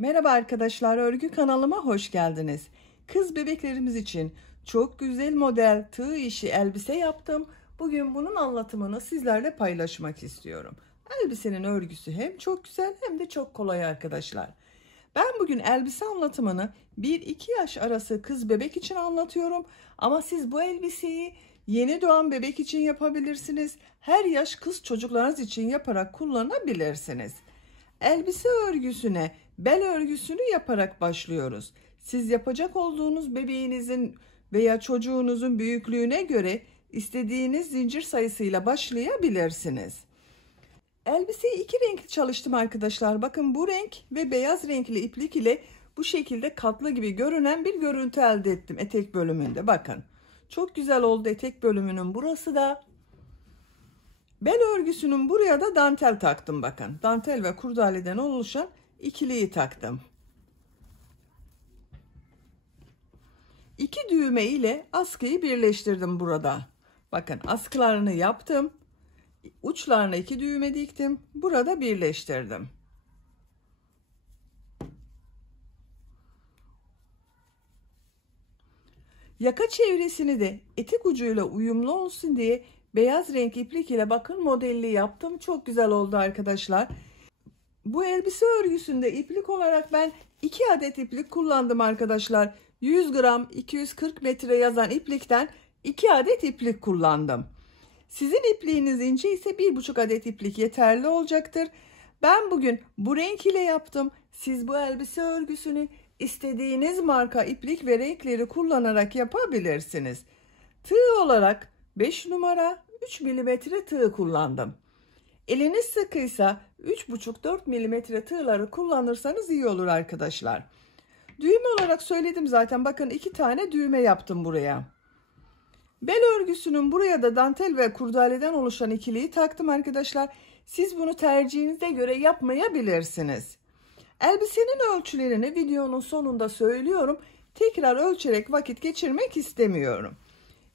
Merhaba arkadaşlar, örgü kanalıma hoş geldiniz. Kız bebeklerimiz için çok güzel model tığ işi elbise yaptım. Bugün bunun anlatımını sizlerle paylaşmak istiyorum. Elbisenin örgüsü hem çok güzel hem de çok kolay arkadaşlar. Ben bugün elbise anlatımını 1-2 yaş arası kız bebek için anlatıyorum. Ama siz bu elbiseyi yeni doğan bebek için yapabilirsiniz. Her yaş kız çocuklarınız için yaparak kullanabilirsiniz. Elbise örgüsüne bel örgüsünü yaparak başlıyoruz. Siz yapacak olduğunuz bebeğinizin veya çocuğunuzun büyüklüğüne göre istediğiniz zincir sayısıyla başlayabilirsiniz. Elbiseyi iki renkli çalıştım arkadaşlar. Bakın bu renk ve beyaz renkli iplik ile bu şekilde katlı gibi görünen bir görüntü elde ettim etek bölümünde. Bakın çok güzel oldu etek bölümünün burası da. Bel örgüsünün buraya da dantel taktım bakın. Dantel ve kurdaleden oluşan ikiliyi taktım. İki düğme ile askıyı birleştirdim burada. Bakın askılarını yaptım. Uçlarına iki düğme diktim. Burada birleştirdim. Yaka çevresini de etek ucuyla uyumlu olsun diye beyaz renk iplik ile bakın modelli yaptım. Çok güzel oldu arkadaşlar. Bu elbise örgüsünde iplik olarak ben 2 adet iplik kullandım arkadaşlar. 100 gram 240 metre yazan iplikten 2 adet iplik kullandım. Sizin ipliğiniz ince ise 1,5 adet iplik yeterli olacaktır. Ben bugün bu renk ile yaptım. Siz bu elbise örgüsünü istediğiniz marka iplik ve renkleri kullanarak yapabilirsiniz. Tığ olarak 5 numara 3 milimetre tığ kullandım. Eliniz sıkıysa 3,5-4 milimetre tığları kullanırsanız iyi olur arkadaşlar. Düğme olarak söyledim zaten. Bakın 2 tane düğme yaptım buraya. Bel örgüsünün buraya da dantel ve kurdaleden oluşan ikiliyi taktım arkadaşlar. Siz bunu tercihinize göre yapmayabilirsiniz. Elbisenin ölçülerini videonun sonunda söylüyorum. Tekrar ölçerek vakit geçirmek istemiyorum.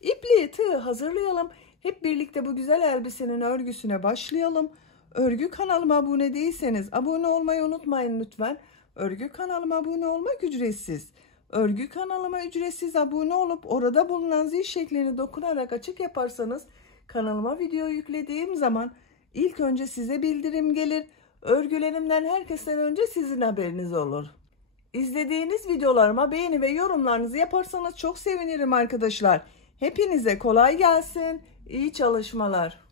İpliği tığ hazırlayalım. Hep birlikte bu güzel elbisenin örgüsüne başlayalım. Örgü kanalıma abone değilseniz abone olmayı unutmayın lütfen. Örgü kanalıma abone olmak ücretsiz. Örgü kanalıma ücretsiz abone olup orada bulunan zil şeklini dokunarak açık yaparsanız kanalıma video yüklediğim zaman ilk önce size bildirim gelir. Örgülerimden herkesten önce sizin haberiniz olur. İzlediğiniz videolarıma beğeni ve yorumlarınızı yaparsanız çok sevinirim arkadaşlar. Hepinize kolay gelsin. İyi çalışmalar.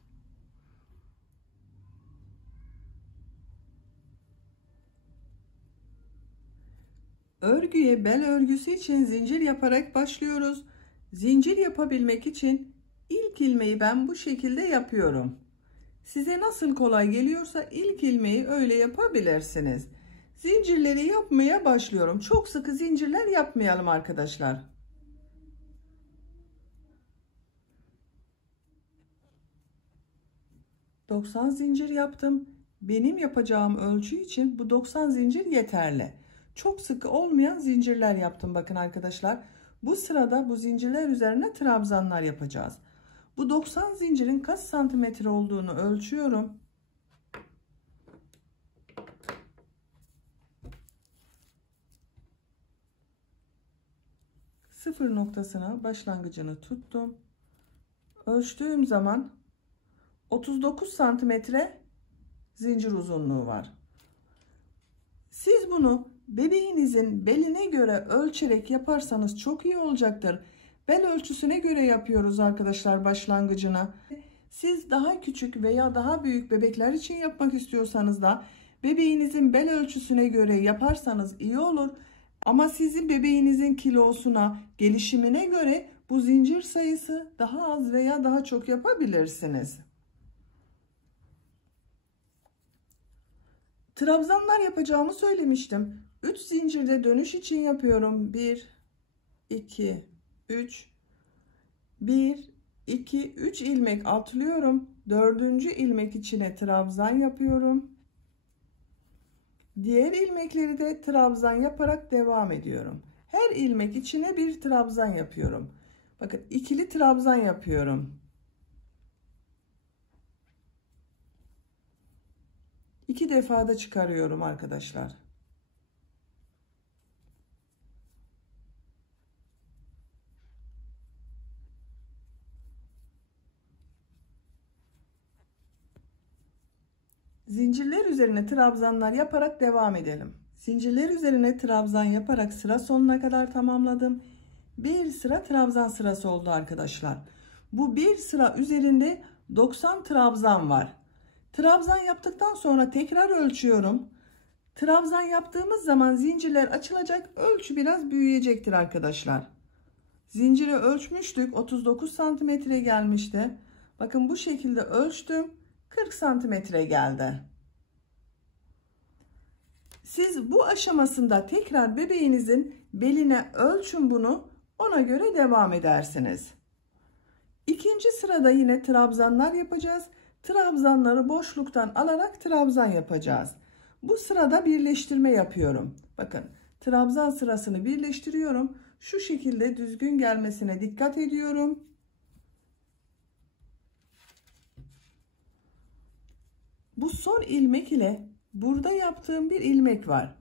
Örgüye bel örgüsü için zincir yaparak başlıyoruz. Zincir yapabilmek için ilk ilmeği ben bu şekilde yapıyorum. Size nasıl kolay geliyorsa ilk ilmeği öyle yapabilirsiniz. Zincirleri yapmaya başlıyorum. Çok sıkı zincirler yapmayalım arkadaşlar. ...90 zincir yaptım. Benim yapacağım ölçü için bu 90 zincir yeterli. Çok sıkı olmayan zincirler yaptım bakın arkadaşlar. Bu sırada bu zincirler üzerine trabzanlar yapacağız. Bu 90 zincirin kaç santimetre olduğunu ölçüyorum. Sıfır noktasına başlangıcını tuttum. Ölçtüğüm zaman 39 santimetre zincir uzunluğu var. Siz bunu bebeğinizin beline göre ölçerek yaparsanız çok iyi olacaktır. Bel ölçüsüne göre yapıyoruz arkadaşlar başlangıcına. Siz daha küçük veya daha büyük bebekler için yapmak istiyorsanız da bebeğinizin bel ölçüsüne göre yaparsanız iyi olur. Ama sizin bebeğinizin kilosuna, gelişimine göre bu zincir sayısı daha az veya daha çok yapabilirsiniz. Trabzanlar yapacağımı söylemiştim. 3 zincirde dönüş için yapıyorum. 1 2 3 1 2 3 ilmek atlıyorum. 4. ilmek içine trabzan yapıyorum. Diğer ilmekleri de trabzan yaparak devam ediyorum. Her ilmek içine bir trabzan yapıyorum. Bakın ikili trabzan yapıyorum. 2 defada çıkarıyorum arkadaşlar. Zincirler üzerine trabzanlar yaparak devam edelim. Zincirler üzerine trabzan yaparak sıra sonuna kadar tamamladım. Bir sıra trabzan sırası oldu arkadaşlar. Bu bir sıra üzerinde 90 trabzan var. Trabzan yaptıktan sonra tekrar ölçüyorum. Trabzan yaptığımız zaman zincirler açılacak, ölçü biraz büyüyecektir arkadaşlar. Zinciri ölçmüştük, 39 santimetre gelmişti. Bakın bu şekilde ölçtüm, 40 santimetre geldi. Siz bu aşamasında tekrar bebeğinizin beline ölçün bunu, ona göre devam edersiniz. İkinci sırada yine trabzanlar yapacağız. Trabzanları boşluktan alarak trabzan yapacağız. Bu sırada birleştirme yapıyorum. Bakın trabzan sırasını birleştiriyorum. Şu şekilde düzgün gelmesine dikkat ediyorum. Bu son ilmek ile burada yaptığım bir ilmek var.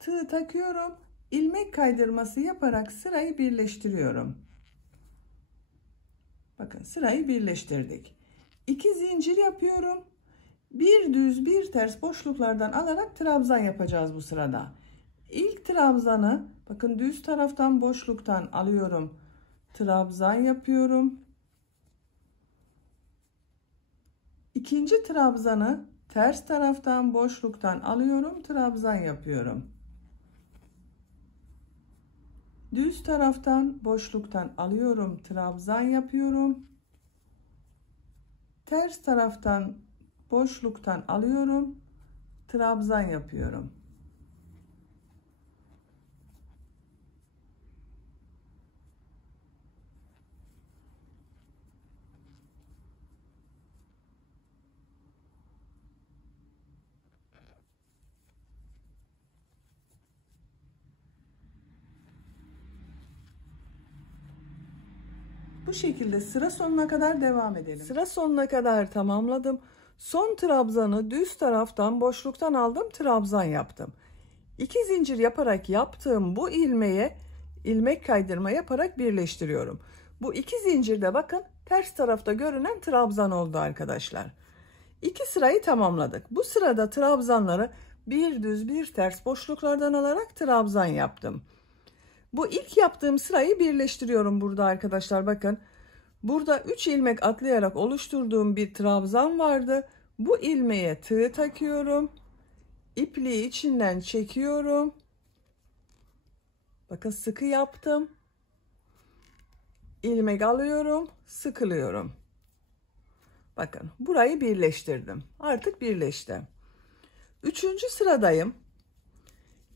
Tığ takıyorum. İlmek kaydırması yaparak sırayı birleştiriyorum. Bakın sırayı birleştirdik. 2 zincir yapıyorum. Bir düz bir ters boşluklardan alarak trabzan yapacağız bu sırada. İlk trabzanı bakın düz taraftan boşluktan alıyorum. Trabzan yapıyorum. İkinci trabzanı ters taraftan boşluktan alıyorum. Trabzan yapıyorum. Düz taraftan boşluktan alıyorum. Trabzan yapıyorum. Ters taraftan boşluktan alıyorum. Trabzan yapıyorum. Bu şekilde sıra sonuna kadar devam edelim. Sıra sonuna kadar tamamladım. Son trabzanı düz taraftan boşluktan aldım, trabzan yaptım. 2 zincir yaparak yaptığım bu ilmeğe ilmek kaydırma yaparak birleştiriyorum. Bu 2 zincirde bakın ters tarafta görünen trabzan oldu arkadaşlar. 2 sırayı tamamladık. Bu sırada trabzanları bir düz bir ters boşluklardan alarak trabzan yaptım. Bu ilk yaptığım sırayı birleştiriyorum burada arkadaşlar, bakın. Burada 3 ilmek atlayarak oluşturduğum bir trabzan vardı. Bu ilmeğe tığ takıyorum. İpliği içinden çekiyorum. Bakın sıkı yaptım. İlmek alıyorum, sıkılıyorum. Bakın burayı birleştirdim. Artık birleşti. 3. sıradayım.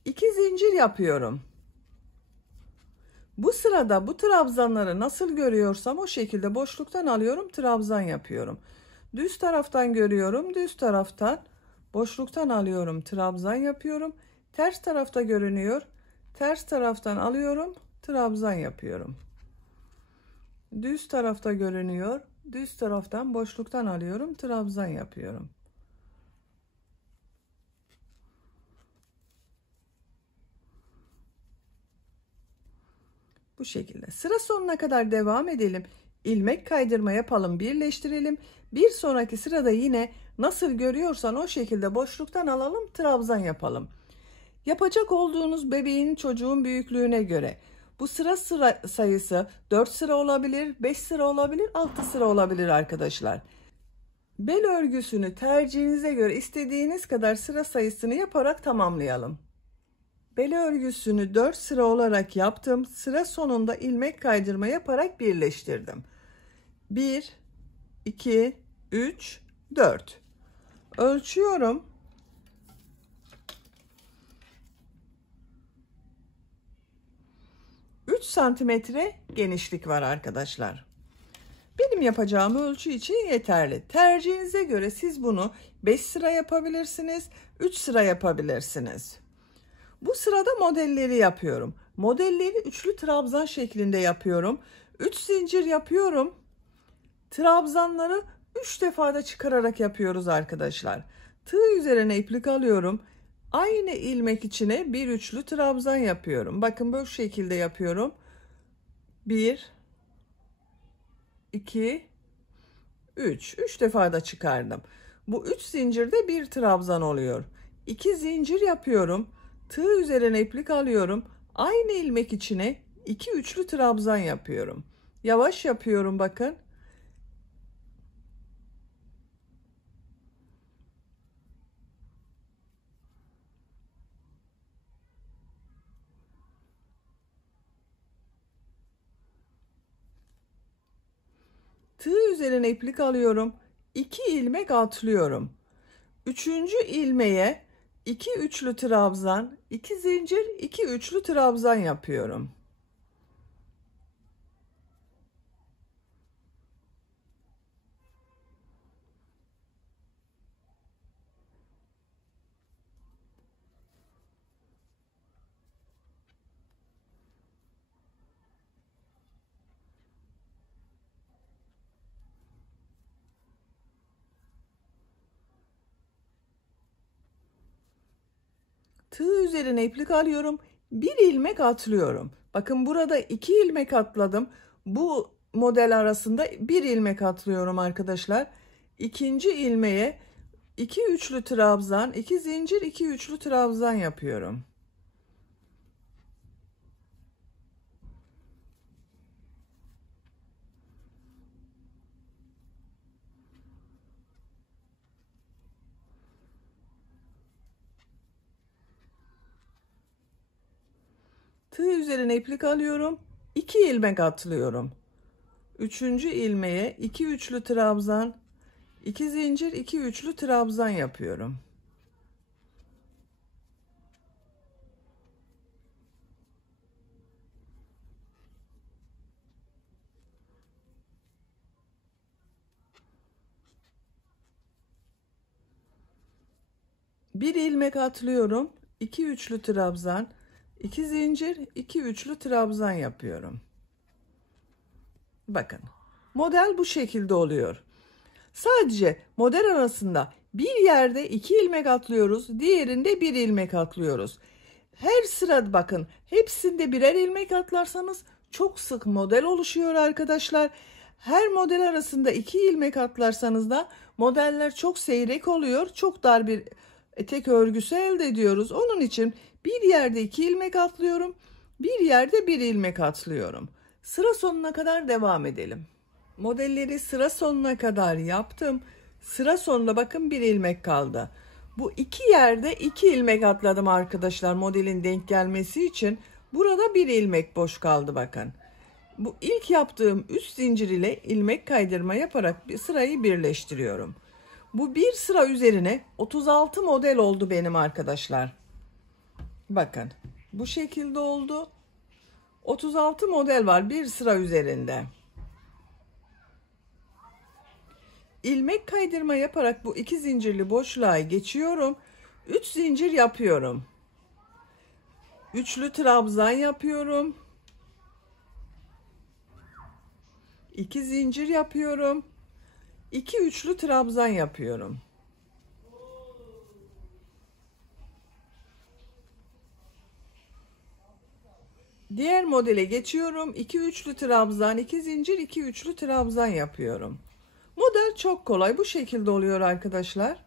2 zincir yapıyorum. Bu sırada bu trabzanları nasıl görüyorsam o şekilde boşluktan alıyorum, trabzan yapıyorum. Düz taraftan görüyorum, düz taraftan boşluktan alıyorum, trabzan yapıyorum. Ters tarafta görünüyor, ters taraftan alıyorum, trabzan yapıyorum. Düz tarafta görünüyor, düz taraftan boşluktan alıyorum, trabzan yapıyorum. Bu şekilde sıra sonuna kadar devam edelim. İlmek kaydırma yapalım, birleştirelim. Bir sonraki sırada yine nasıl görüyorsan o şekilde boşluktan alalım, trabzan yapalım. Yapacak olduğunuz bebeğin, çocuğun büyüklüğüne göre bu sıra sayısı 4 sıra olabilir, 5 sıra olabilir, 6 sıra olabilir arkadaşlar. Bel örgüsünü tercihinize göre istediğiniz kadar sıra sayısını yaparak tamamlayalım. Bel örgüsünü 4 sıra olarak yaptım. Sıra sonunda ilmek kaydırma yaparak birleştirdim. 1, 2, 3, 4. Ölçüyorum. Santimetre genişlik var arkadaşlar. Benim yapacağım ölçü için yeterli. Tercihinize göre siz bunu 5 sıra yapabilirsiniz, 3 sıra yapabilirsiniz. Bu sırada modelleri yapıyorum. Modelleri üçlü trabzan şeklinde yapıyorum. 3 zincir yapıyorum. Trabzanları 3 defada çıkararak yapıyoruz arkadaşlar. Tığ üzerine iplik alıyorum. Aynı ilmek içine bir üçlü trabzan yapıyorum. Bakın böyle şekilde yapıyorum. 1, 2, 3. 3 defada çıkardım. Bu 3 zincirde bir trabzan oluyor. 2 zincir yapıyorum. Tığ üzerine iplik alıyorum. Aynı ilmek içine 2 üçlü trabzan yapıyorum. Yavaş yapıyorum bakın. Tığ üzerine iplik alıyorum. 2 ilmek atlıyorum. Üçüncü ilmeğe 2 üçlü trabzan, 2 zincir, 2 üçlü trabzan yapıyorum. Tığ üzerine iplik alıyorum. Bir ilmek atlıyorum. Bakın burada 2 ilmek atladım. Bu model arasında bir ilmek atlıyorum arkadaşlar. İkinci ilmeğe 2 üçlü trabzan, 2 zincir, 2 üçlü trabzan yapıyorum. Tığ üzerine iplik alıyorum. 2 ilmek atlıyorum. Üçüncü ilmeğe 2 üçlü trabzan, 2 zincir, 2 üçlü trabzan yapıyorum. Bir ilmek atlıyorum. 2 üçlü trabzan, 2 zincir, 2 üçlü trabzan yapıyorum. Bakın. Model bu şekilde oluyor. Sadece model arasında bir yerde 2 ilmek atlıyoruz, diğerinde bir ilmek atlıyoruz. Her sırada bakın, hepsinde birer ilmek atlarsanız çok sık model oluşuyor arkadaşlar. Her model arasında 2 ilmek atlarsanız da modeller çok seyrek oluyor. Çok dar bir etek örgüsü elde ediyoruz. Onun için bir yerde 2 ilmek atlıyorum, bir yerde bir ilmek atlıyorum. Sıra sonuna kadar devam edelim. Modelleri sıra sonuna kadar yaptım. Sıra sonunda bakın bir ilmek kaldı. Bu iki yerde 2 ilmek atladım arkadaşlar modelin denk gelmesi için. Burada bir ilmek boş kaldı bakın. Bu ilk yaptığım üst zincir ile ilmek kaydırma yaparak bir sırayı birleştiriyorum. Bu bir sıra üzerine 36 model oldu benim arkadaşlar. Bakın bu şekilde oldu. 36 model var bir sıra üzerinde. İlmek kaydırma yaparak bu iki zincirli boşluğa geçiyorum. 3 zincir yapıyorum. Üçlü trabzan yapıyorum. 2 zincir yapıyorum. 2 üçlü trabzan yapıyorum. Diğer modele geçiyorum. 2 üçlü trabzan, 2 zincir, 2 üçlü trabzan yapıyorum. Model çok kolay. Bu şekilde oluyor arkadaşlar.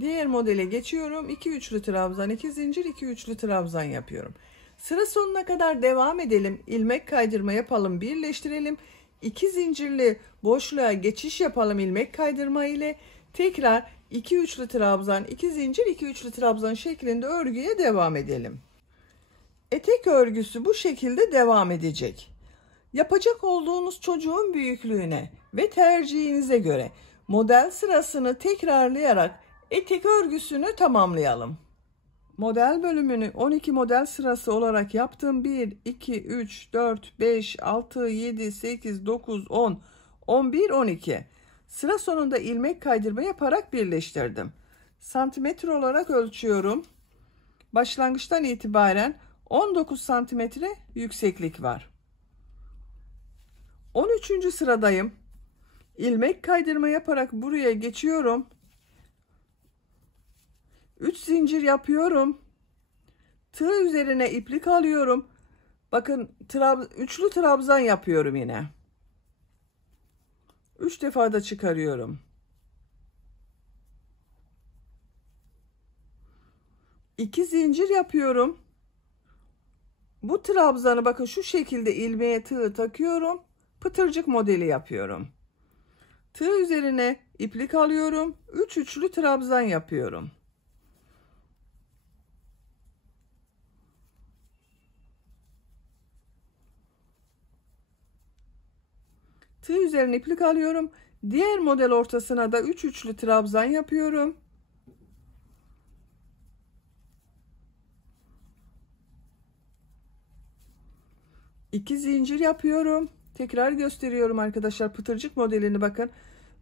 Diğer modele geçiyorum. 2 üçlü trabzan, 2 zincir, 2 üçlü trabzan yapıyorum. Sıra sonuna kadar devam edelim. İlmek kaydırma yapalım, birleştirelim. 2 zincirli boşluğa geçiş yapalım ilmek kaydırma ile. Tekrar 2 üçlü trabzan, 2 zincir, 2 üçlü trabzan şeklinde örgüye devam edelim. Etek örgüsü bu şekilde devam edecek. Yapacak olduğunuz çocuğun büyüklüğüne ve tercihinize göre model sırasını tekrarlayarak etek örgüsünü tamamlayalım. Model bölümünü 12 model sırası olarak yaptım. 1, 2, 3, 4, 5, 6, 7, 8, 9, 10, 11, 12. Sıra sonunda ilmek kaydırma yaparak birleştirdim. Santimetre olarak ölçüyorum. Başlangıçtan itibaren 19 santimetre yükseklik var. 13. sıradayım. İlmek kaydırma yaparak buraya geçiyorum. 3 zincir yapıyorum. Tığ üzerine iplik alıyorum. Bakın üçlü trabzan yapıyorum yine. 3 defa da çıkarıyorum. 2 zincir yapıyorum. Bu trabzanı bakın şu şekilde ilmeğe tığ takıyorum. Pıtırcık modeli yapıyorum. Tığ üzerine iplik alıyorum. 3 üçlü trabzan yapıyorum. Tığ üzerine iplik alıyorum. Diğer model ortasına da 3 üçlü trabzan yapıyorum. İki zincir yapıyorum. Tekrar gösteriyorum arkadaşlar pıtırcık modelini bakın.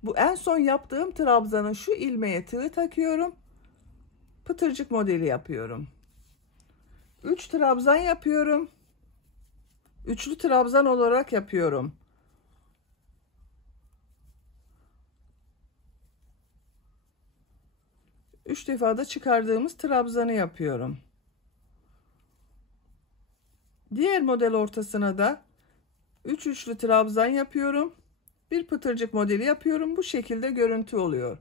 Bu en son yaptığım trabzanın şu ilmeğe tığ takıyorum. Pıtırcık modeli yapıyorum. 3 trabzan yapıyorum. Üçlü trabzan olarak yapıyorum. Üç defa da çıkardığımız trabzanı yapıyorum. Diğer model ortasına da 3 üçlü trabzan yapıyorum. Bir pıtırcık modeli yapıyorum. Bu şekilde görüntü oluyor.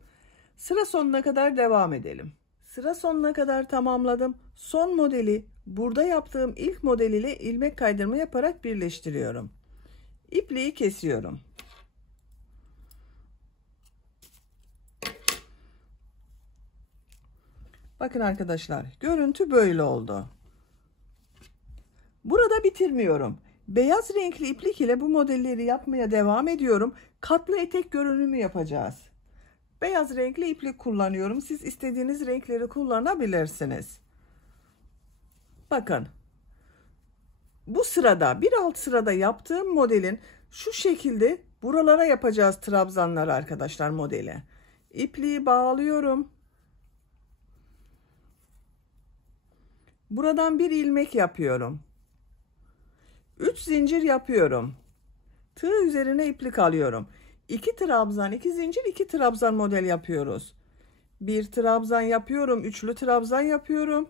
Sıra sonuna kadar devam edelim. Sıra sonuna kadar tamamladım. Son modeli burada yaptığım ilk model ile ilmek kaydırma yaparak birleştiriyorum. İpliği kesiyorum. Bakın arkadaşlar, görüntü böyle oldu. Burada bitirmiyorum. Beyaz renkli iplik ile bu modelleri yapmaya devam ediyorum. Katlı etek görünümü yapacağız. Beyaz renkli iplik kullanıyorum. Siz istediğiniz renkleri kullanabilirsiniz. Bakın. Bu sırada bir alt sırada yaptığım modelin şu şekilde buralara yapacağız trabzanları arkadaşlar modeli. İpliği bağlıyorum. Buradan bir ilmek yapıyorum. 3 zincir yapıyorum. Tığ üzerine iplik alıyorum. 2 trabzan, 2 zincir, 2 trabzan model yapıyoruz. 1 trabzan yapıyorum, üçlü trabzan yapıyorum.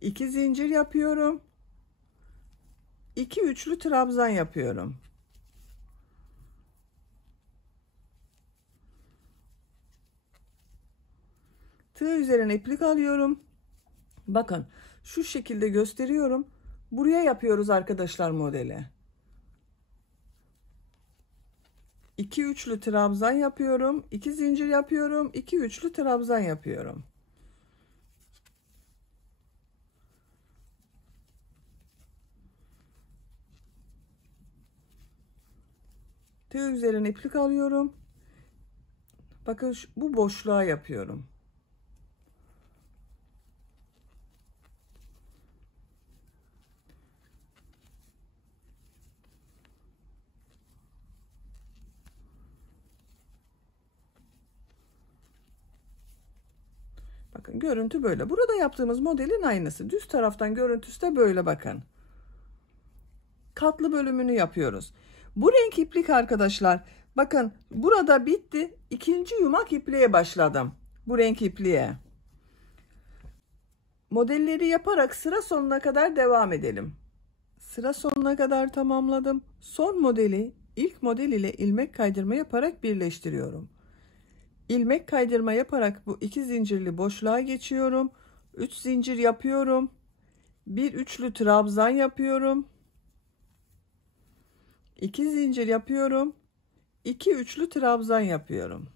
2 zincir yapıyorum. 2 üçlü trabzan yapıyorum. Tığ üzerine iplik alıyorum. Bakın şu şekilde gösteriyorum. Buraya yapıyoruz arkadaşlar modeli. 2 üçlü trabzan yapıyorum. 2 zincir yapıyorum. 2 üçlü trabzan yapıyorum. Tığ üzerine iplik alıyorum. Bakın bu boşluğa yapıyorum. Bakın görüntü böyle. Burada yaptığımız modelin aynısı. Düz taraftan görüntüsü de böyle bakın. Katlı bölümünü yapıyoruz. Bu renk iplik arkadaşlar. Bakın burada bitti. İkinci yumak ipliğe başladım. Bu renk ipliğe. Modelleri yaparak sıra sonuna kadar devam edelim. Sıra sonuna kadar tamamladım. Son modeli ilk model ile ilmek kaydırma yaparak birleştiriyorum. İlmek kaydırma yaparak bu 2 zincirli boşluğa geçiyorum. 3 zincir yapıyorum. Bir üçlü trabzan yapıyorum. 2 zincir yapıyorum. 2 üçlü trabzan yapıyorum.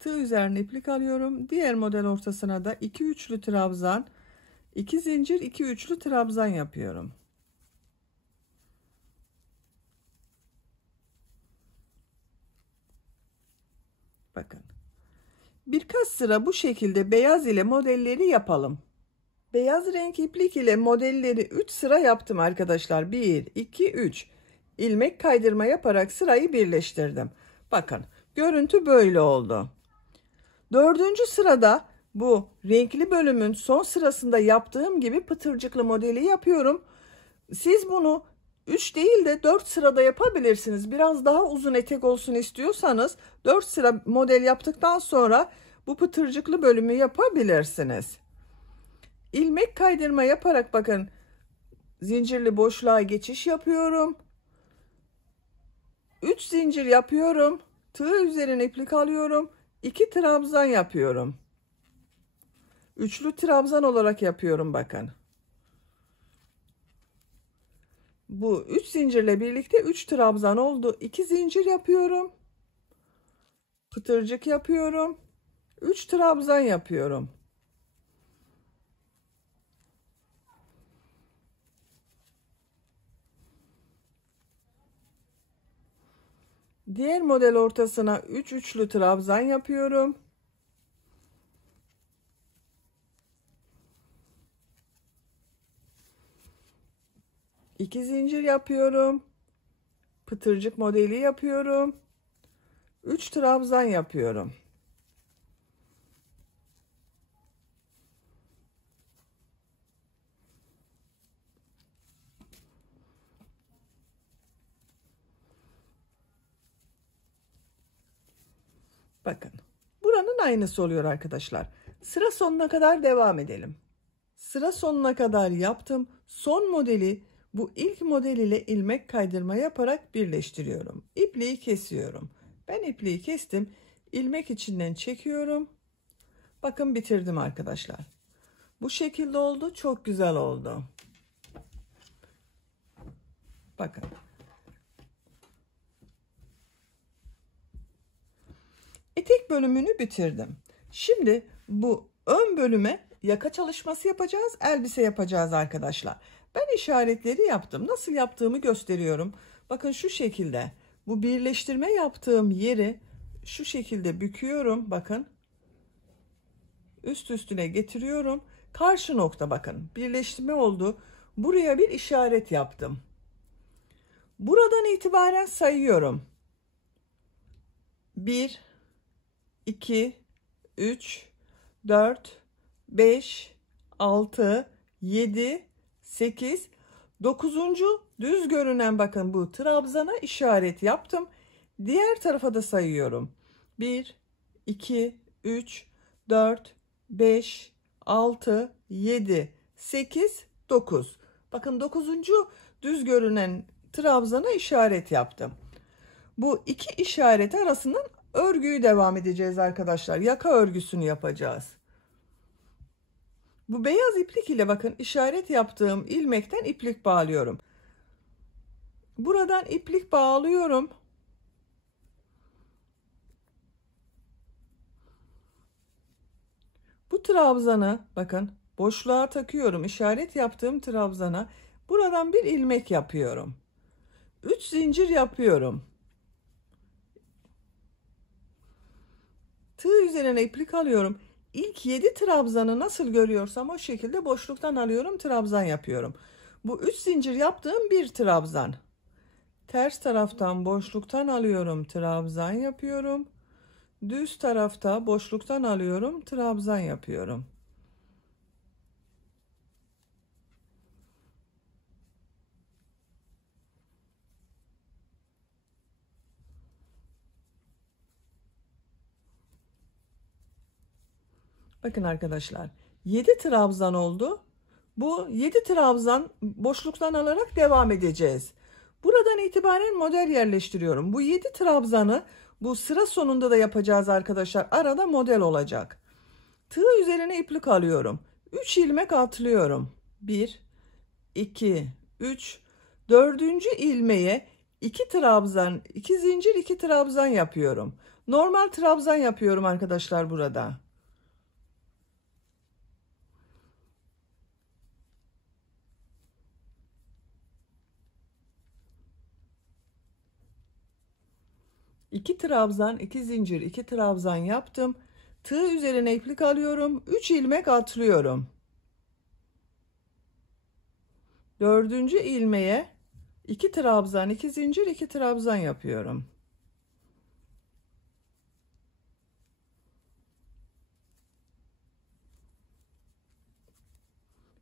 Tığ üzerine iplik alıyorum. Diğer model ortasına da 2 üçlü trabzan, 2 zincir, 2 üçlü trabzan yapıyorum. Bakın. Birkaç sıra bu şekilde beyaz ile modelleri yapalım. Beyaz renk iplik ile modelleri 3 sıra yaptım arkadaşlar. 1, 2, 3. İlmek kaydırma yaparak sırayı birleştirdim. Bakın görüntü böyle oldu. 4. sırada bu renkli bölümün son sırasında yaptığım gibi pıtırcıklı modeli yapıyorum. Siz bunu 3 değil de 4 sırada yapabilirsiniz. Biraz daha uzun etek olsun istiyorsanız 4 sıra model yaptıktan sonra bu pıtırcıklı bölümü yapabilirsiniz. İlmek kaydırma yaparak bakın zincirli boşluğa geçiş yapıyorum. 3 zincir yapıyorum. Tığ üzerine iplik alıyorum. 2 trabzan yapıyorum. Üçlü trabzan olarak yapıyorum bakın. Bu 3 zincirle birlikte 3 trabzan oldu. 2 zincir yapıyorum. Pıtırcık yapıyorum. 3 trabzan yapıyorum. Diğer model ortasına 3 üçlü trabzan yapıyorum. İki zincir yapıyorum. Pıtırcık modeli yapıyorum. 3 trabzan yapıyorum. Bakın. Buranın aynısı oluyor arkadaşlar. Sıra sonuna kadar devam edelim. Sıra sonuna kadar yaptım. Son modeli bu ilk model ile ilmek kaydırma yaparak birleştiriyorum. İpliği kesiyorum. Ben ipliği kestim. İlmek içinden çekiyorum. Bakın bitirdim arkadaşlar. Bu şekilde oldu. Çok güzel oldu. Bakın. Etek bölümünü bitirdim. Şimdi bu ön bölüme yaka çalışması yapacağız. Elbise yapacağız arkadaşlar. Ben işaretleri yaptım. Nasıl yaptığımı gösteriyorum. Bakın şu şekilde. Bu birleştirme yaptığım yeri şu şekilde büküyorum. Bakın. Üst üstüne getiriyorum. Karşı nokta bakın. Birleştirme oldu. Buraya bir işaret yaptım. Buradan itibaren sayıyorum. 1, 2, 3, 4, 5, 6, 7, 8, 9. düz görünen bakın bu trabzana işaret yaptım. Diğer tarafa da sayıyorum. 1, 2, 3, 4, 5, 6, 7, 8, 9. Bakın 9. düz görünen trabzana işaret yaptım. Bu iki işaret arasından örgüyü devam edeceğiz arkadaşlar. Yaka örgüsünü yapacağız. Bu beyaz iplik ile bakın işaret yaptığım ilmekten iplik bağlıyorum. Buradan iplik bağlıyorum. Bu trabzanı bakın boşluğa takıyorum. İşaret yaptığım trabzana buradan bir ilmek yapıyorum. 3 zincir yapıyorum. Tığ üzerine iplik alıyorum. İlk 7 trabzanı nasıl görüyorsam o şekilde boşluktan alıyorum, trabzan yapıyorum. Bu 3 zincir yaptığım bir trabzan. Ters taraftan boşluktan alıyorum, trabzan yapıyorum. Düz tarafta boşluktan alıyorum, trabzan yapıyorum. Bakın arkadaşlar 7 trabzan oldu. Bu 7 trabzan boşluktan alarak devam edeceğiz. Buradan itibaren model yerleştiriyorum. Bu 7 trabzanı bu sıra sonunda da yapacağız arkadaşlar. Arada model olacak. Tığ üzerine iplik alıyorum. 3 ilmek atlıyorum. 1, 2, 3, 4. ilmeğe 2 trabzan, 2 zincir, 2 trabzan yapıyorum. Normal trabzan yapıyorum arkadaşlar burada. İki trabzan, 2 zincir, 2 trabzan yaptım. Tığ üzerine iplik alıyorum. 3 ilmek atlıyorum. 4. ilmeğe 2 trabzan, 2 zincir, 2 trabzan yapıyorum.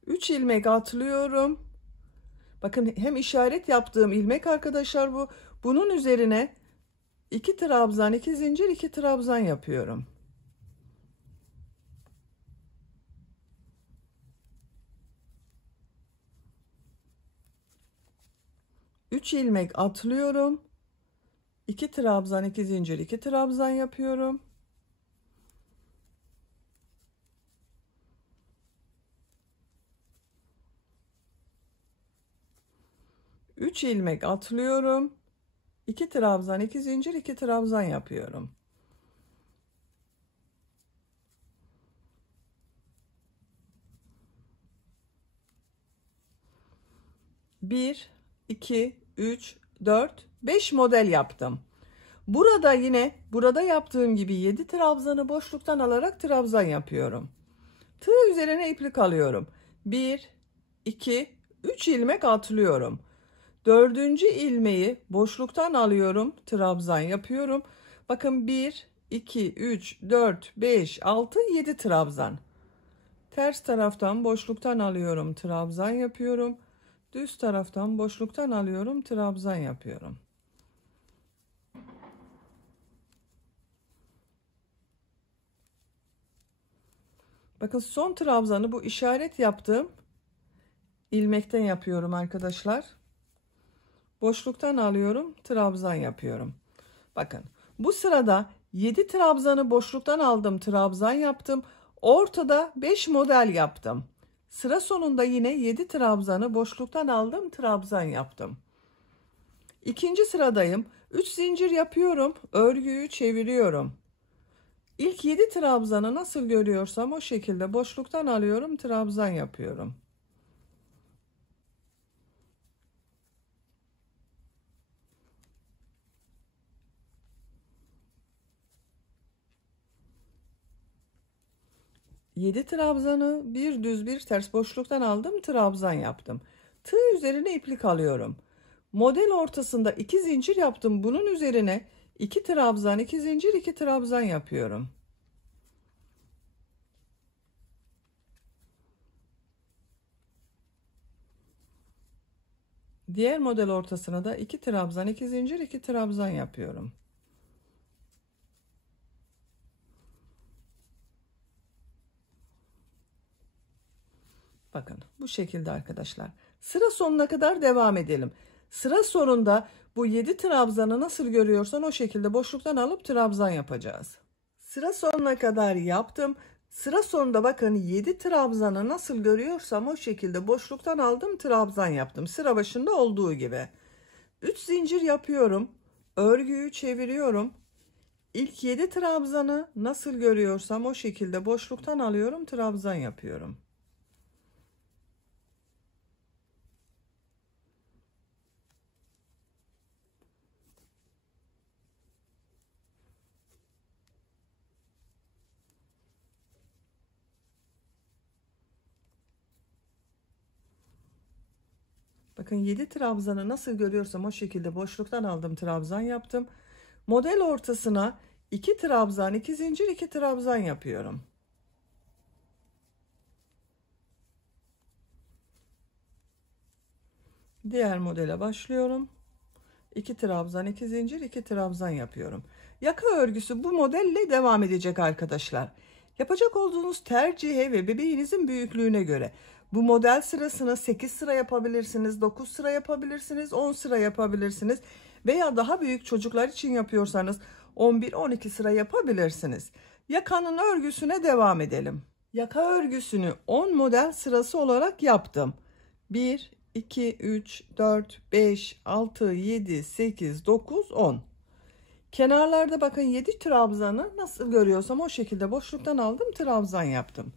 Üç ilmek atlıyorum. Bakın hem işaret yaptığım ilmek arkadaşlar bu. Bunun üzerine 2 trabzan, 2 zincir, 2 trabzan yapıyorum. Üç ilmek atlıyorum. 2 trabzan, 2 zincir, 2 trabzan yapıyorum. Üç ilmek atlıyorum. 2 trabzan, 2 zincir, 2 trabzan yapıyorum. Bir, 2, 3, 4, 5 model yaptım. Burada yine burada yaptığım gibi 7 trabzanı boşluktan alarak trabzan yapıyorum. Tığ üzerine iplik alıyorum. 1, 2, 3 ilmek atlıyorum. Dördüncü ilmeği boşluktan alıyorum. Trabzan yapıyorum. Bakın 1, 2, 3, 4, 5, 6, 7 trabzan. Ters taraftan boşluktan alıyorum. Trabzan yapıyorum. Düz taraftan boşluktan alıyorum. Trabzan yapıyorum. Bakın son trabzanı bu işaret yaptığım ilmekten yapıyorum arkadaşlar. Boşluktan alıyorum, trabzan yapıyorum. Bakın bu sırada 7 trabzanı boşluktan aldım, trabzan yaptım. Ortada 5 model yaptım. Sıra sonunda yine 7 trabzanı boşluktan aldım, trabzan yaptım. İkinci sıradayım. 3 zincir yapıyorum, örgüyü çeviriyorum. İlk 7 trabzanı nasıl görüyorsam o şekilde boşluktan alıyorum, trabzan yapıyorum. Yedi trabzanı bir düz bir ters boşluktan aldım, trabzan yaptım. Tığ üzerine iplik alıyorum. Model ortasında 2 zincir yaptım. Bunun üzerine 2 trabzan, 2 zincir, 2 trabzan yapıyorum. Diğer model ortasına da 2 trabzan, 2 zincir, 2 trabzan yapıyorum. Bakın bu şekilde arkadaşlar. Sıra sonuna kadar devam edelim. Sıra sonunda bu 7 trabzanı nasıl görüyorsan o şekilde boşluktan alıp trabzan yapacağız. Sıra sonuna kadar yaptım. Sıra sonunda bakın 7 trabzanı nasıl görüyorsam o şekilde boşluktan aldım, trabzan yaptım. Sıra başında olduğu gibi. 3 zincir yapıyorum. Örgüyü çeviriyorum. İlk 7 trabzanı nasıl görüyorsam o şekilde boşluktan alıyorum, trabzan yapıyorum. Bakın 7 trabzanı nasıl görüyorsam o şekilde boşluktan aldım, trabzan yaptım. Model ortasına 2 trabzan, 2 zincir, 2 trabzan yapıyorum. Diğer modele başlıyorum. 2 trabzan, 2 zincir, 2 trabzan yapıyorum. Yaka örgüsü bu modelle devam edecek arkadaşlar. Yapacak olduğunuz tercihe ve bebeğinizin büyüklüğüne göre bu model sırasını 8 sıra yapabilirsiniz, 9 sıra yapabilirsiniz, 10 sıra yapabilirsiniz veya daha büyük çocuklar için yapıyorsanız 11-12 sıra yapabilirsiniz. Yakanın örgüsüne devam edelim. Yaka örgüsünü 10 model sırası olarak yaptım. 1, 2, 3, 4, 5, 6, 7, 8, 9, 10. Kenarlarda bakın 7 trabzanı nasıl görüyorsam o şekilde boşluktan aldım, trabzan yaptım.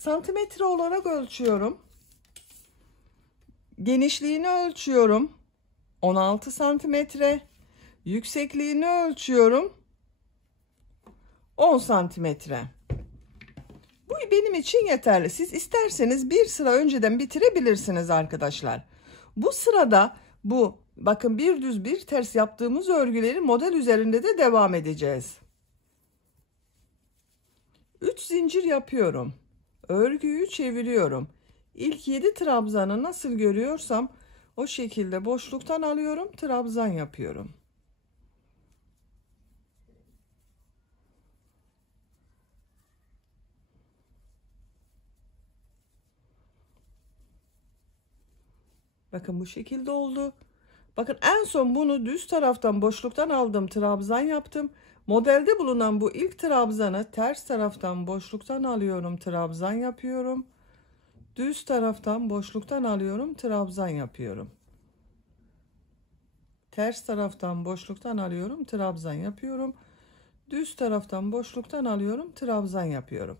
Santimetre olarak ölçüyorum. Genişliğini ölçüyorum. 16 santimetre. Yüksekliğini ölçüyorum. 10 santimetre. Bu benim için yeterli. Siz isterseniz bir sıra önceden bitirebilirsiniz arkadaşlar. Bu sırada bu bakın bir düz bir ters yaptığımız örgüleri model üzerinde de devam edeceğiz. 3 zincir yapıyorum. Örgüyü çeviriyorum. İlk 7 trabzanı nasıl görüyorsam O şekilde boşluktan alıyorum, trabzan yapıyorum. Bakın bu şekilde oldu. Bakın en son bunu düz taraftan boşluktan aldım, trabzan yaptım. Modelde bulunan bu ilk trabzanı ters taraftan boşluktan alıyorum, trabzan yapıyorum. Düz taraftan boşluktan alıyorum, trabzan yapıyorum. Ters taraftan boşluktan alıyorum, trabzan yapıyorum. Düz taraftan boşluktan alıyorum, trabzan yapıyorum.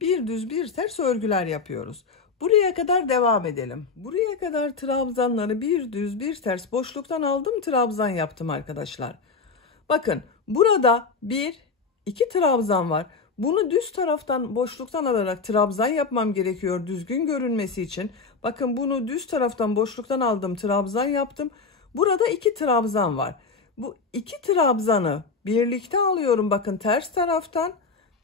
Bir düz bir ters örgüler yapıyoruz. Buraya kadar devam edelim. Buraya kadar trabzanları bir düz bir ters boşluktan aldım, trabzan yaptım arkadaşlar. Bakın burada bir iki trabzan var. Bunu düz taraftan boşluktan alarak trabzan yapmam gerekiyor düzgün görünmesi için. Bakın bunu düz taraftan boşluktan aldım, trabzan yaptım. Burada iki trabzan var. Bu iki trabzanı birlikte alıyorum. Bakın ters taraftan,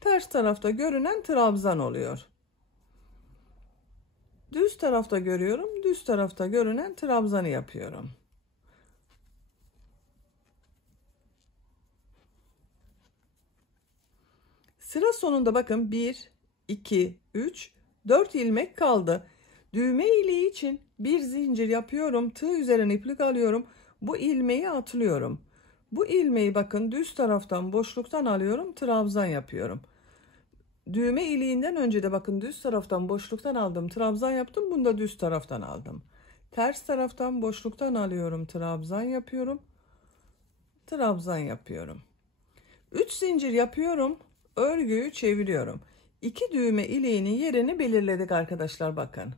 ters tarafta görünen trabzan oluyor. Düz tarafta görüyorum, düz tarafta görünen trabzanı yapıyorum. Sıra sonunda bakın 1, 2, 3, 4 ilmek kaldı. Düğme iliği için bir zincir yapıyorum. Tığ üzerine iplik alıyorum. Bu ilmeği atlıyorum. Bu ilmeği bakın düz taraftan boşluktan alıyorum. Trabzan yapıyorum. Düğme iliğinden önce de bakın düz taraftan boşluktan aldım. Trabzan yaptım. Bunu da düz taraftan aldım. Ters taraftan boşluktan alıyorum. Trabzan yapıyorum. Trabzan yapıyorum. 3 zincir yapıyorum. Örgüyü çeviriyorum. 2 düğme iliğinin yerini belirledik arkadaşlar bakın.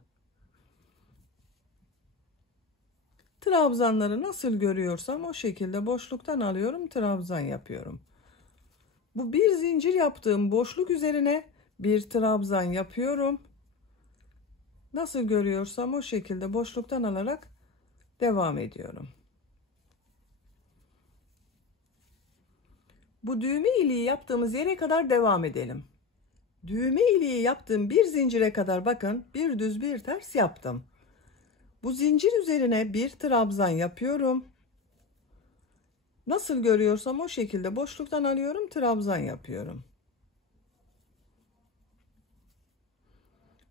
Trabzanları nasıl görüyorsam o şekilde boşluktan alıyorum, trabzan yapıyorum. Bu bir zincir yaptığım boşluk üzerine bir trabzan yapıyorum. Nasıl görüyorsam o şekilde boşluktan alarak devam ediyorum. Bu düğme iliği yaptığımız yere kadar devam edelim. Düğme iliği yaptığım bir zincire kadar bakın bir düz bir ters yaptım. Bu zincir üzerine bir trabzan yapıyorum. Nasıl görüyorsam o şekilde boşluktan alıyorum, trabzan yapıyorum.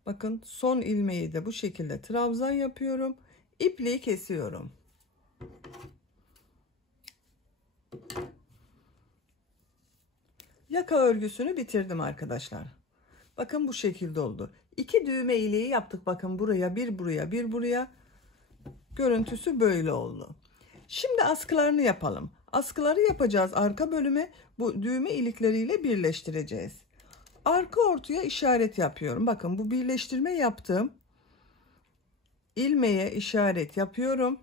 Bakın son ilmeği de bu şekilde trabzan yapıyorum. İpliği kesiyorum. Yaka örgüsünü bitirdim arkadaşlar. Bakın bu şekilde oldu. 2 düğme iliği yaptık. Bakın buraya bir buraya bir buraya. Görüntüsü böyle oldu. Şimdi askılarını yapalım. Askıları yapacağız. Arka bölümü bu düğme ilikleriyle birleştireceğiz. Arka ortaya işaret yapıyorum. Bakın bu birleştirme yaptığım ilmeğe işaret yapıyorum.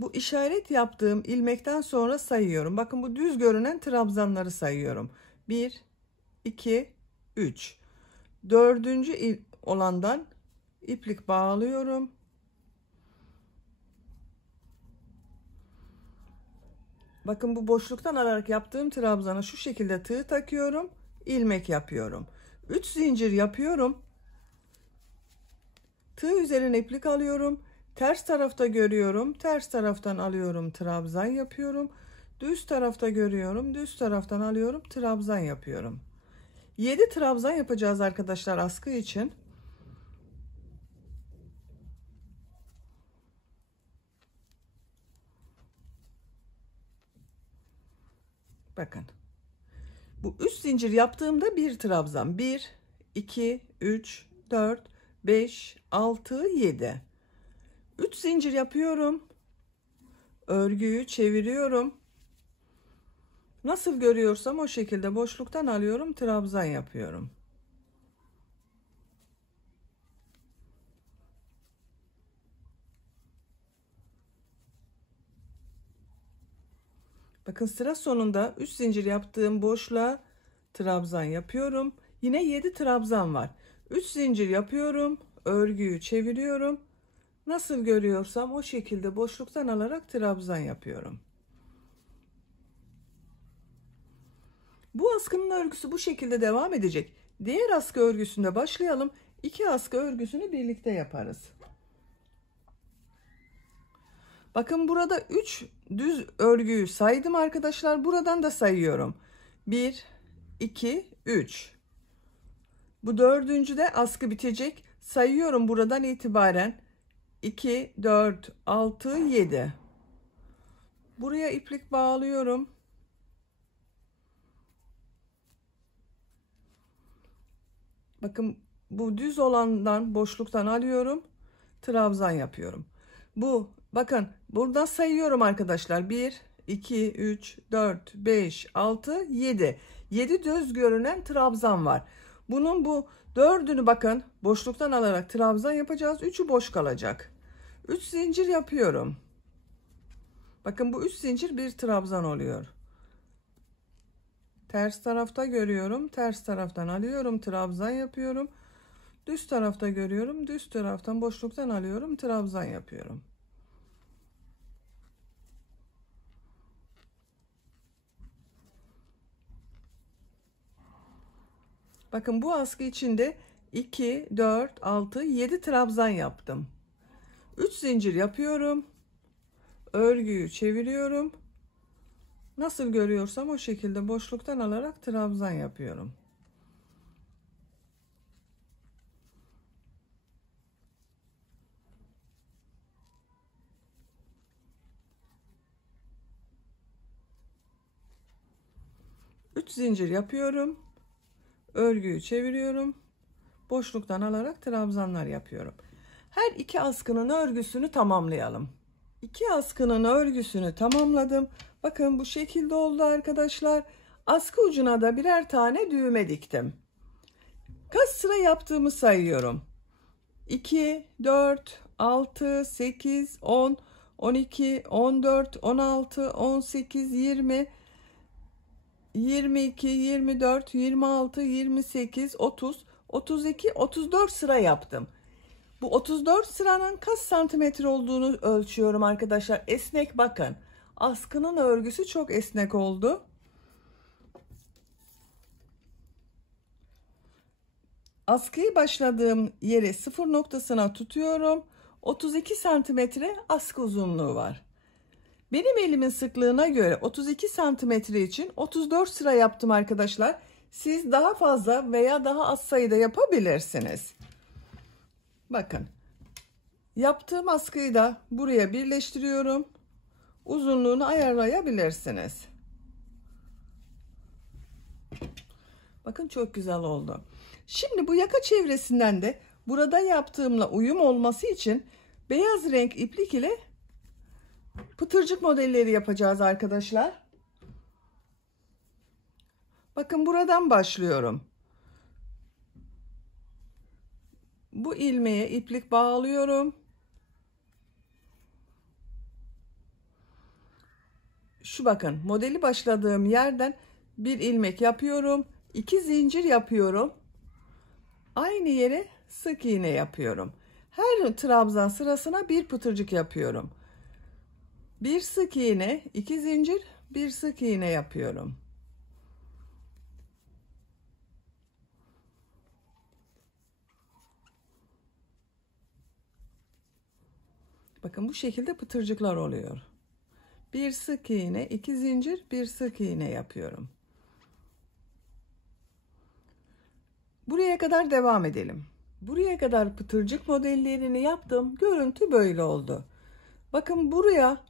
Bu işaret yaptığım ilmekten sonra sayıyorum. Bakın bu düz görünen trabzanları sayıyorum. 1, 2, 3. Dördüncü olandan iplik bağlıyorum. Bakın bu boşluktan alarak yaptığım trabzana şu şekilde tığ takıyorum. İlmek yapıyorum. 3 zincir yapıyorum. Tığ üzerine iplik alıyorum. Ters tarafta görüyorum. Ters taraftan alıyorum. Trabzan yapıyorum. Düz tarafta görüyorum. Düz taraftan alıyorum. Trabzan yapıyorum. 7 trabzan yapacağız arkadaşlar askı için. Bakın. Bu 3 zincir yaptığımda bir trabzan. 1, 2, 3, 4, 5, 6, 7. 3 zincir yapıyorum. Örgüyü çeviriyorum. Nasıl görüyorsam o şekilde boşluktan alıyorum, trabzan yapıyorum. Bakın sıra sonunda 3 zincir yaptığım boşluğa trabzan yapıyorum. Yine 7 trabzan var. 3 zincir yapıyorum. Örgüyü çeviriyorum. Nasıl görüyorsam o şekilde boşluktan alarak trabzan yapıyorum. Bu askının örgüsü bu şekilde devam edecek. Diğer askı örgüsünde başlayalım. 2 askı örgüsünü birlikte yaparız. Bakın burada 3 düz örgüyü saydım arkadaşlar. Buradan da sayıyorum. 1, 2, 3. Bu dördüncüde askı bitecek. Sayıyorum buradan itibaren. 2, 4, 6, 7. Buraya iplik bağlıyorum. Bakın bu düz olandan, boşluktan alıyorum. Trabzan yapıyorum. Bakın buradan sayıyorum arkadaşlar. 1, 2, 3, 4, 5, 6, 7. 7 düz görünen trabzan var. Bunun bu dördünü bakın boşluktan alarak trabzan yapacağız. 3'ü boş kalacak. 3 zincir yapıyorum. Bakın bu 3 zincir bir trabzan oluyor. Ters tarafta görüyorum. Ters taraftan alıyorum. Trabzan yapıyorum. Düz tarafta görüyorum. Düz taraftan boşluktan alıyorum. Trabzan yapıyorum. Bakın bu askı içinde 2, 4, 6, 7 trabzan yaptım. 3 zincir yapıyorum. Örgüyü çeviriyorum. Nasıl görüyorsam o şekilde boşluktan alarak trabzan yapıyorum. Üç zincir yapıyorum. Örgüyü çeviriyorum. Boşluktan alarak trabzanlar yapıyorum. Her iki askının örgüsünü tamamlayalım. İki askının örgüsünü tamamladım. Bakın bu şekilde oldu arkadaşlar. Askı ucuna da birer tane düğme diktim. Kaç sıra yaptığımı sayıyorum. 2, 4, 6, 8, 10, 12, 14, 16, 18, 20, 22, 24, 26, 28, 30, 32, 34 sıra yaptım. Bu 34 sıranın kaç santimetre olduğunu ölçüyorum arkadaşlar. Esnek bakın. Askının örgüsü çok esnek oldu. Askıyı başladığım yeri sıfır noktasına tutuyorum. 32 santimetre askı uzunluğu var. Benim elimin sıklığına göre 32 santimetre için 34 sıra yaptım arkadaşlar. Siz daha fazla veya daha az sayıda yapabilirsiniz. Bakın. Yaptığım askıyı da buraya birleştiriyorum. Uzunluğunu ayarlayabilirsiniz. Bakın çok güzel oldu. Şimdi bu yaka çevresinden de burada yaptığımla uyum olması için beyaz renk iplik ile pıtırcık modelleri yapacağız arkadaşlar. Bakın buradan başlıyorum. Bu ilmeğe iplik bağlıyorum. Şu bakın modeli başladığım yerden bir ilmek yapıyorum. 2 zincir yapıyorum. Aynı yere sık iğne yapıyorum. Her trabzan sırasına bir pıtırcık yapıyorum. Bir sık iğne, 2 zincir, bir sık iğne yapıyorum. Bakın bu şekilde pıtırcıklar oluyor. Bir sık iğne, 2 zincir, bir sık iğne yapıyorum. Buraya kadar devam edelim. Buraya kadar pıtırcık modellerini yaptım. Görüntü böyle oldu. Bakın buraya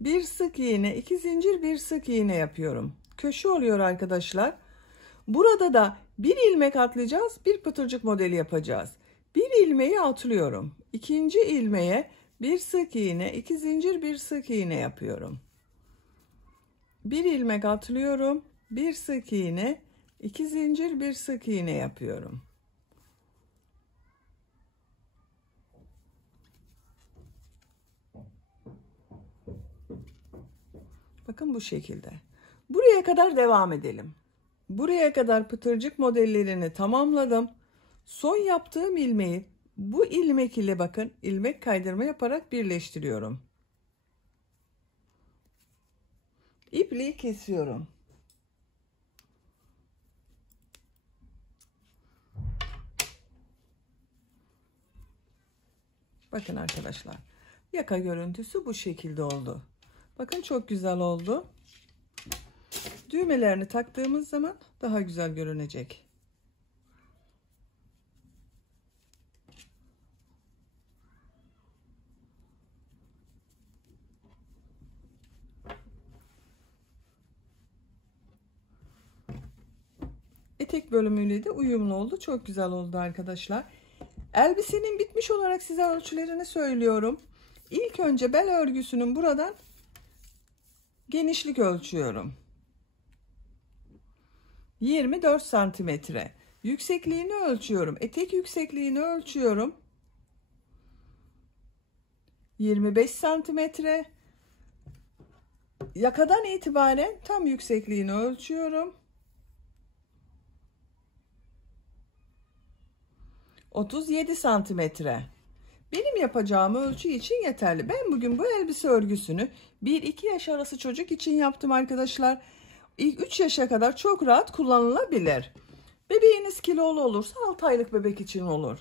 bir sık iğne, 2 zincir, bir sık iğne yapıyorum. Köşe oluyor arkadaşlar. Burada da bir ilmek atlayacağız, bir pıtırcık modeli yapacağız. Bir ilmeği atlıyorum. İkinci ilmeğe bir sık iğne, 2 zincir, bir sık iğne yapıyorum. Bir ilmek atlıyorum, bir sık iğne, 2 zincir, bir sık iğne yapıyorum. Bakın bu şekilde. Buraya kadar devam edelim. Buraya kadar pıtırcık modellerini tamamladım. Son yaptığım ilmeği bu ilmek ile bakın ilmek kaydırma yaparak birleştiriyorum. İpliği kesiyorum. Bakın arkadaşlar. Yaka görüntüsü bu şekilde oldu. Bakın çok güzel oldu. Düğmelerini taktığımız zaman daha güzel görünecek. Etek bölümüyle de uyumlu oldu. Çok güzel oldu arkadaşlar. Elbisenin bitmiş olarak size ölçülerini söylüyorum. İlk önce bel örgüsünün buradan genişlik ölçüyorum. 24 santimetre. Yüksekliğini ölçüyorum. Etek yüksekliğini ölçüyorum. 25 santimetre. Yakadan itibaren tam yüksekliğini ölçüyorum. 37 santimetre. Benim yapacağım ölçü için yeterli. Ben bugün bu elbise örgüsünü 1-2 yaş arası çocuk için yaptım arkadaşlar. İlk 3 yaşa kadar çok rahat kullanılabilir. Bebeğiniz kilolu olursa 6 aylık bebek için olur.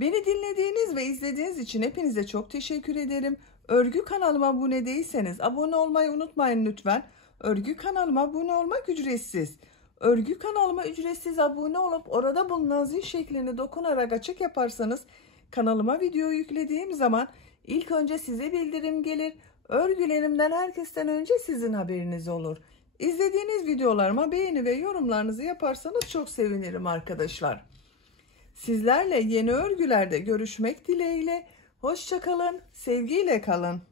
Beni dinlediğiniz ve izlediğiniz için hepinize çok teşekkür ederim. Örgü kanalıma abone değilseniz abone olmayı unutmayın lütfen. Örgü kanalıma abone olmak ücretsiz. Örgü kanalıma ücretsiz abone olup orada bulunan zil şeklini dokunarak açık yaparsanız kanalıma video yüklediğim zaman ilk önce size bildirim gelir. Örgülerimden herkesten önce sizin haberiniz olur. İzlediğiniz videolarıma beğeni ve yorumlarınızı yaparsanız çok sevinirim arkadaşlar. Sizlerle yeni örgülerde görüşmek dileğiyle. Hoşça kalın, sevgiyle kalın.